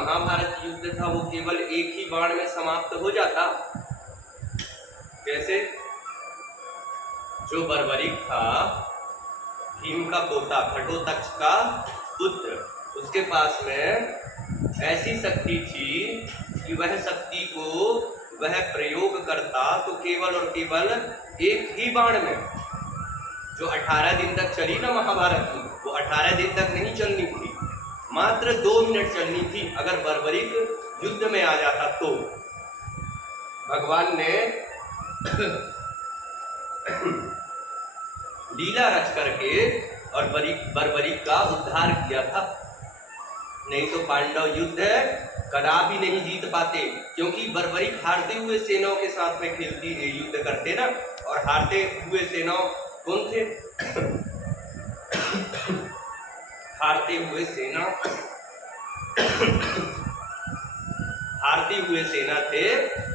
महाभारत युद्ध था वो केवल एक ही बाण में समाप्त हो जाता। कैसे? जो बर्बरीक था, भीम का पोता, घटोत्कच का पुत्र, उसके पास में ऐसी शक्ति थी कि वह शक्ति को वह प्रयोग करता तो केवल और केवल एक ही बाण में, जो 18 दिन तक चली ना महाभारत की, वो 18 दिन तक नहीं चलनी थी, मात्र 2 मिनट चलनी थी। अगर बर्बरीक युद्ध में आ जाता तो भगवान ने लीला रच करके और बर्बरीक का उद्धार किया था। नहीं तो पांडव युद्ध कदापि नहीं जीत पाते, क्योंकि बर्बरीक हारते हुए सेनाओं के साथ में खेलती युद्ध करते ना। और हारते हुए सेनाओं कौन थे? हारते हुए सेना थे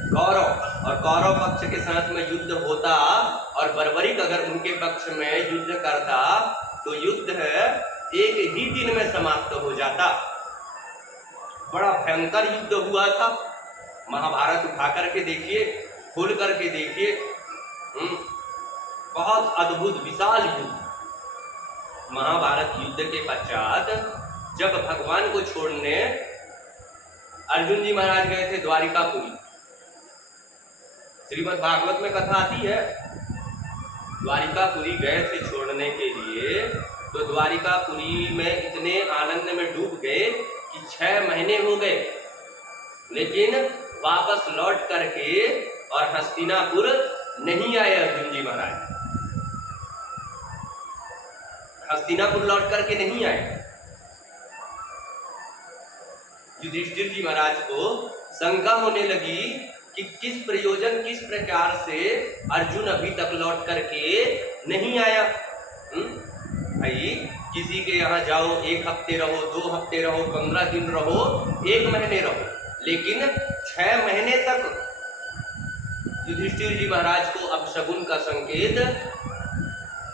कौरव, और कौरव पक्ष के साथ में युद्ध होता और बर्बरीक अगर उनके पक्ष में युद्ध करता तो युद्ध एक ही दिन में समाप्त हो जाता। बड़ा भयंकर युद्ध हुआ था। महाभारत उठा करके देखिए, खोल करके देखिए, बहुत अद्भुत विशाल युद्ध। महाभारत युद्ध के पश्चात जब भगवान को छोड़ने अर्जुन जी महाराज गए थे द्वारिकापुरी, श्रीमद् भागवत में कथा आती है, द्वारिकापुरी गए थे छोड़ने के लिए, तो द्वारिकापुरी में इतने आनंद में डूब गए कि 6 महीने हो गए, लेकिन वापस लौट करके और हस्तिनापुर नहीं आए अर्जुन जी महाराज। हस्तिनापुर लौट करके नहीं आए। युधिष्ठिर जी महाराज को शंका होने लगी कि किस प्रकार से अर्जुन अभी तक लौट करके नहीं आया। भाई किसी के यहाँ जाओ, 1 हफ्ते रहो, 2 हफ्ते रहो, 15 दिन रहो, 1 महीने रहो, लेकिन 6 महीने तक युधिष्ठिर जी महाराज को अपशगुन का संकेत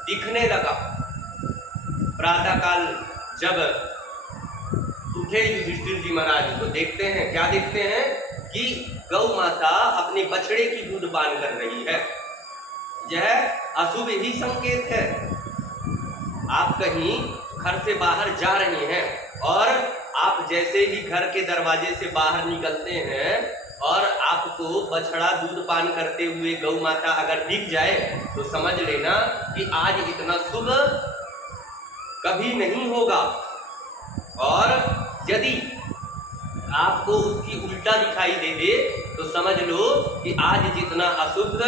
दिखने लगा। प्रातः काल जब उठे युधिष्ठिर जी महाराज तो देखते हैं, क्या देखते हैं कि गौ माता अपने बछड़े की दूध पान कर रही है। यह अशुभ ही संकेत है। आप कहीं घर से बाहर जा रहे हैं और आप जैसे ही घर के दरवाजे से बाहर निकलते हैं और आपको बछड़ा दूध पान करते हुए गौ माता अगर दिख जाए तो समझ लेना कि आज इतना शुभ कभी नहीं होगा। और यदि आपको उसकी उल्टा दिखाई दे तो समझ लो कि आज जितना अशुभ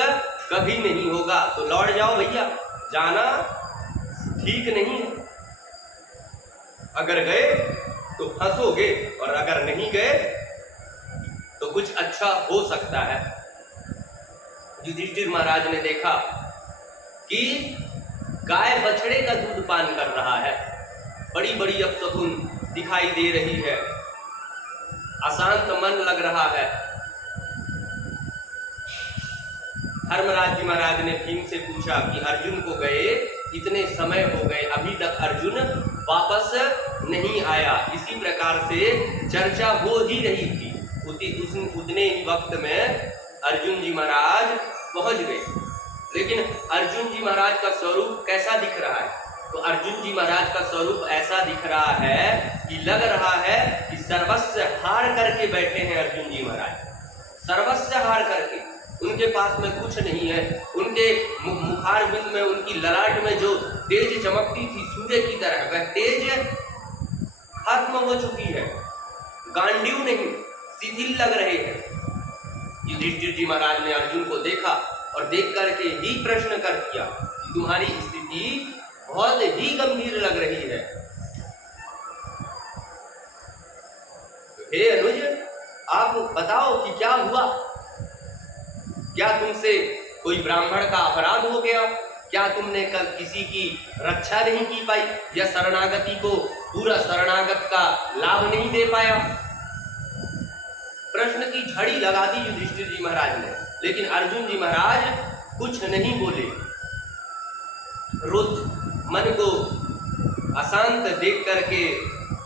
कभी नहीं होगा। तो लौट जाओ भैया, जाना ठीक नहीं है। अगर गए तो फंसोगे और अगर नहीं गए तो कुछ अच्छा हो सकता है। युधिष्ठिर महाराज ने देखा कि गाय बछड़े का दूध पान कर रहा है, बड़ी बड़ी अपशकुन दिखाई दे रही है, अशांत मन लग रहा है। धर्मराज जी महाराज ने भीम से पूछा कि अर्जुन को गए इतने समय हो गए, अभी तक अर्जुन वापस नहीं आया। इसी प्रकार से चर्चा हो ही रही थी। उतने ही वक्त में अर्जुन जी महाराज पहुंच गए। लेकिन अर्जुन जी महाराज का स्वरूप कैसा दिख रहा है? तो अर्जुन जी महाराज का स्वरूप ऐसा दिख रहा है कि लग रहा है कि सर्वस्व हार करके बैठे हैं अर्जुन जी महाराज। सर्वस्व हार करके, उनके पास में कुछ नहीं है। उनके मुखारबिंद में, उनकी ललाट में जो तेज चमकती थी सूर्य की तरह, वह तेज खत्म हो चुकी है। गांडीव नहीं, शिथिल लग रहे हैं। युधिष्ठिर जी महाराज ने अर्जुन को देखा और देख करके ही प्रश्न कर दिया कि तुम्हारी स्थिति बहुत ही गंभीर लग रही है। हे अनुज, आप बताओ कि क्या हुआ? क्या तुमसे कोई ब्राह्मण का अपराध हो गया? क्या तुमने कल किसी की रक्षा नहीं की पाई, या शरणागति को पूरा शरणागत का लाभ नहीं दे पाया? प्रश्न की झड़ी लगा दी युधिष्ठिर जी महाराज ने, लेकिन अर्जुन जी महाराज कुछ नहीं बोले। रुद्र मन को अशांत देख करके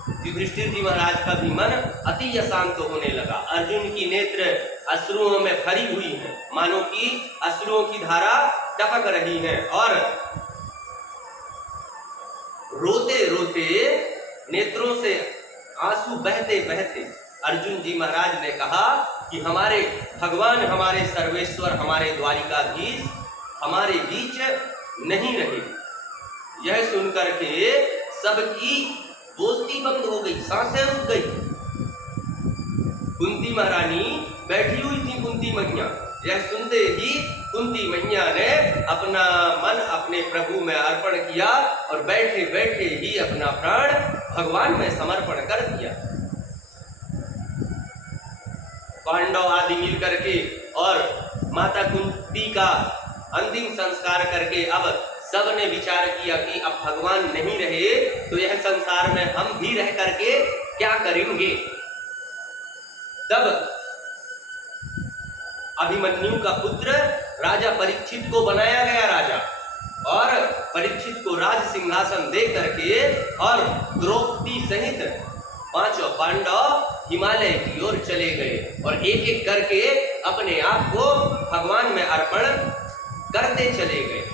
युधिष्ठिर जी महाराज का भी मन अति अशांत होने लगा। अर्जुन की नेत्र अश्रुओं में भरी हुई है, मानो कि अश्रुओं की धारा टपक रही है, और रोते रोते नेत्रों से आंसू बहते बहते अर्जुन जी महाराज ने कहा कि हमारे भगवान, हमारे सर्वेश्वर, हमारे द्वारिकाधीश हमारे बीच नहीं रहे। यह सुनकर के सबकी बोलती बंद हो गई, सांसें रुक गई। कुंती महारानी बैठी हुई थी, कुंती मैया। यह सुनते ही कुंती मैया ने अपना मन अपने प्रभु में अर्पण किया और बैठे बैठे ही अपना प्राण भगवान में समर्पण कर दिया। पांडव आदि मिल करके और माता कुंती का अंतिम संस्कार करके अब सब ने विचार किया कि अब भगवान नहीं रहे तो यह संसार में हम भी रह करके क्या करेंगे। तब अभिमन्यु का पुत्र राजा परीक्षित को बनाया गया राजा, और परीक्षित को राज सिंहासन दे करके और द्रौपदी सहित पांचों पांडव हिमालय की ओर चले गए और एक एक करके अपने आप को भगवान में अर्पण करते चले गए।